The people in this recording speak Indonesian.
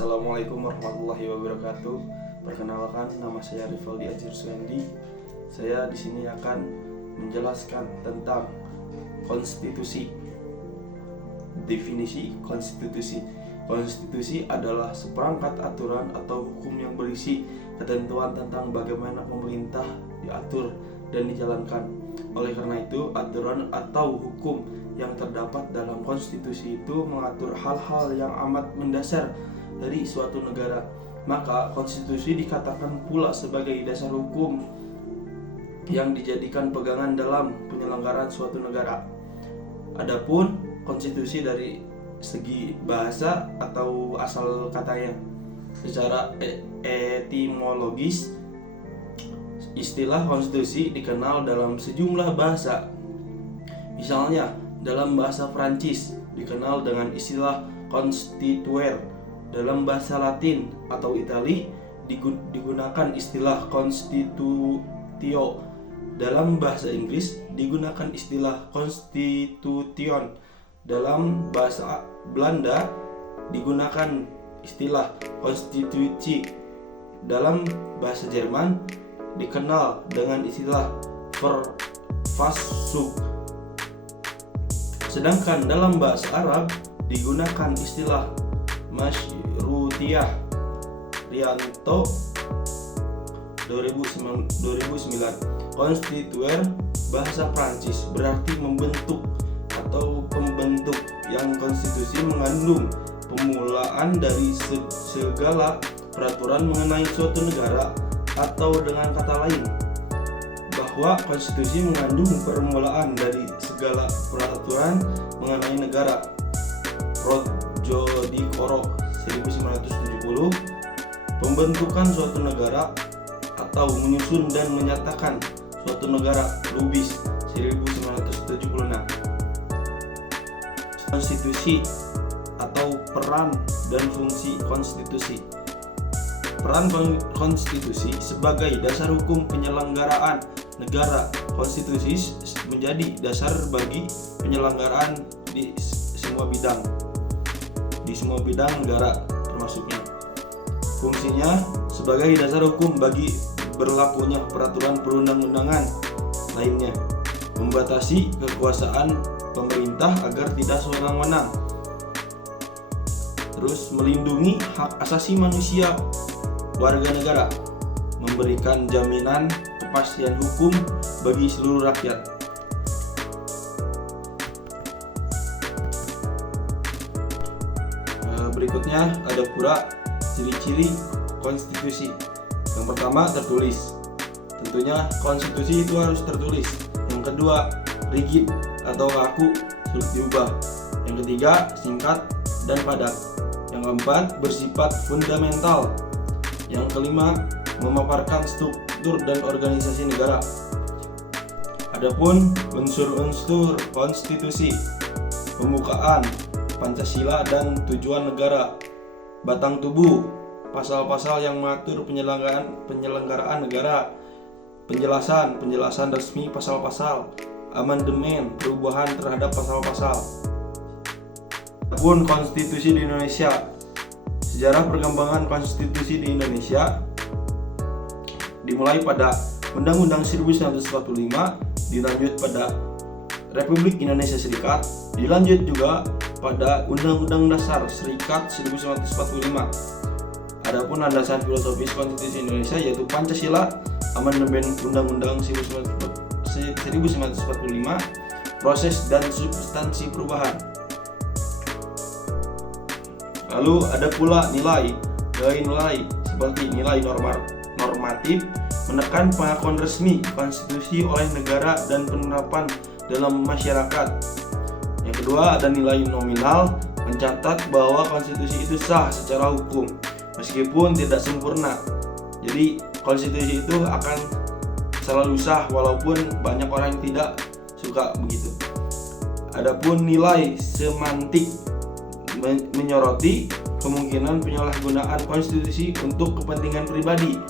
Assalamualaikum warahmatullahi wabarakatuh. Perkenalkan, nama saya Rivaldi Ajir Suendi. Saya di sini akan menjelaskan tentang konstitusi. Definisi konstitusi. Konstitusi adalah seperangkat aturan atau hukum yang berisi ketentuan tentang bagaimana pemerintah diatur dan dijalankan. Oleh karena itu, aturan atau hukum yang terdapat dalam konstitusi itu mengatur hal-hal yang amat mendasar dari suatu negara. Maka konstitusi dikatakan pula sebagai dasar hukum yang dijadikan pegangan dalam penyelenggaraan suatu negara. Adapun konstitusi dari segi bahasa atau asal katanya, secara etimologis, istilah konstitusi dikenal dalam sejumlah bahasa. Misalnya, dalam bahasa Prancis dikenal dengan istilah constituer. Dalam bahasa Latin atau Itali digunakan istilah constitutio. Dalam bahasa Inggris digunakan istilah constitution. Dalam bahasa Belanda digunakan istilah konstitusi. Dalam bahasa Jerman dikenal dengan istilah Verfassung. Sedangkan dalam bahasa Arab digunakan istilah Masyrutiyah. Rianto 2009. Constituer bahasa Prancis berarti membentuk atau pembentuk. Yang konstitusi mengandung pemulaan dari segala peraturan mengenai suatu negara, atau dengan kata lain bahwa konstitusi mengandung permulaan dari segala peraturan mengenai negara. Rojodikoro 1970. Pembentukan suatu negara atau menyusun dan menyatakan suatu negara. Lubis 1976. Konstitusi atau peran dan fungsi konstitusi. Peran konstitusi sebagai dasar hukum penyelenggaraan negara. Konstitusi menjadi dasar bagi penyelenggaraan di semua bidang negara termasuknya. Fungsinya sebagai dasar hukum bagi berlakunya peraturan perundang-undangan lainnya, membatasi kekuasaan pemerintah agar tidak sewenang-wenang, terus melindungi hak asasi manusia warga negara, memberikan jaminan kepastian hukum bagi seluruh rakyat. Berikutnya ada pula ciri-ciri konstitusi. Yang pertama, tertulis. Tentunya konstitusi itu harus tertulis. Yang kedua, rigid atau kaku, sulit diubah. Yang ketiga, singkat dan padat. Yang keempat, bersifat fundamental. Yang kelima, memaparkan struktur dan organisasi negara. Adapun unsur-unsur konstitusi: pembukaan, Pancasila dan tujuan negara, batang tubuh, pasal-pasal yang mengatur penyelenggaraan negara, penjelasan resmi pasal-pasal, amandemen, perubahan terhadap pasal-pasal. Adapun konstitusi di Indonesia, sejarah perkembangan konstitusi di Indonesia dimulai pada Undang-Undang 1945, dilanjut pada Republik Indonesia Serikat, dilanjut juga pada Undang-Undang Dasar Serikat 1945. Adapun landasan filosofis konstitusi Indonesia yaitu Pancasila, amandemen Undang-Undang 1945, proses dan substansi perubahan. Lalu ada pula nilai seperti nilai normatif, menekan pengakuan resmi konstitusi oleh negara dan penerapan dalam masyarakat. Yang kedua ada nilai nominal, mencatat bahwa konstitusi itu sah secara hukum meskipun tidak sempurna. Jadi konstitusi itu akan selalu sah walaupun banyak orang yang tidak suka begitu. Adapun nilai semantik, menyoroti kemungkinan penyalahgunaan konstitusi untuk kepentingan pribadi.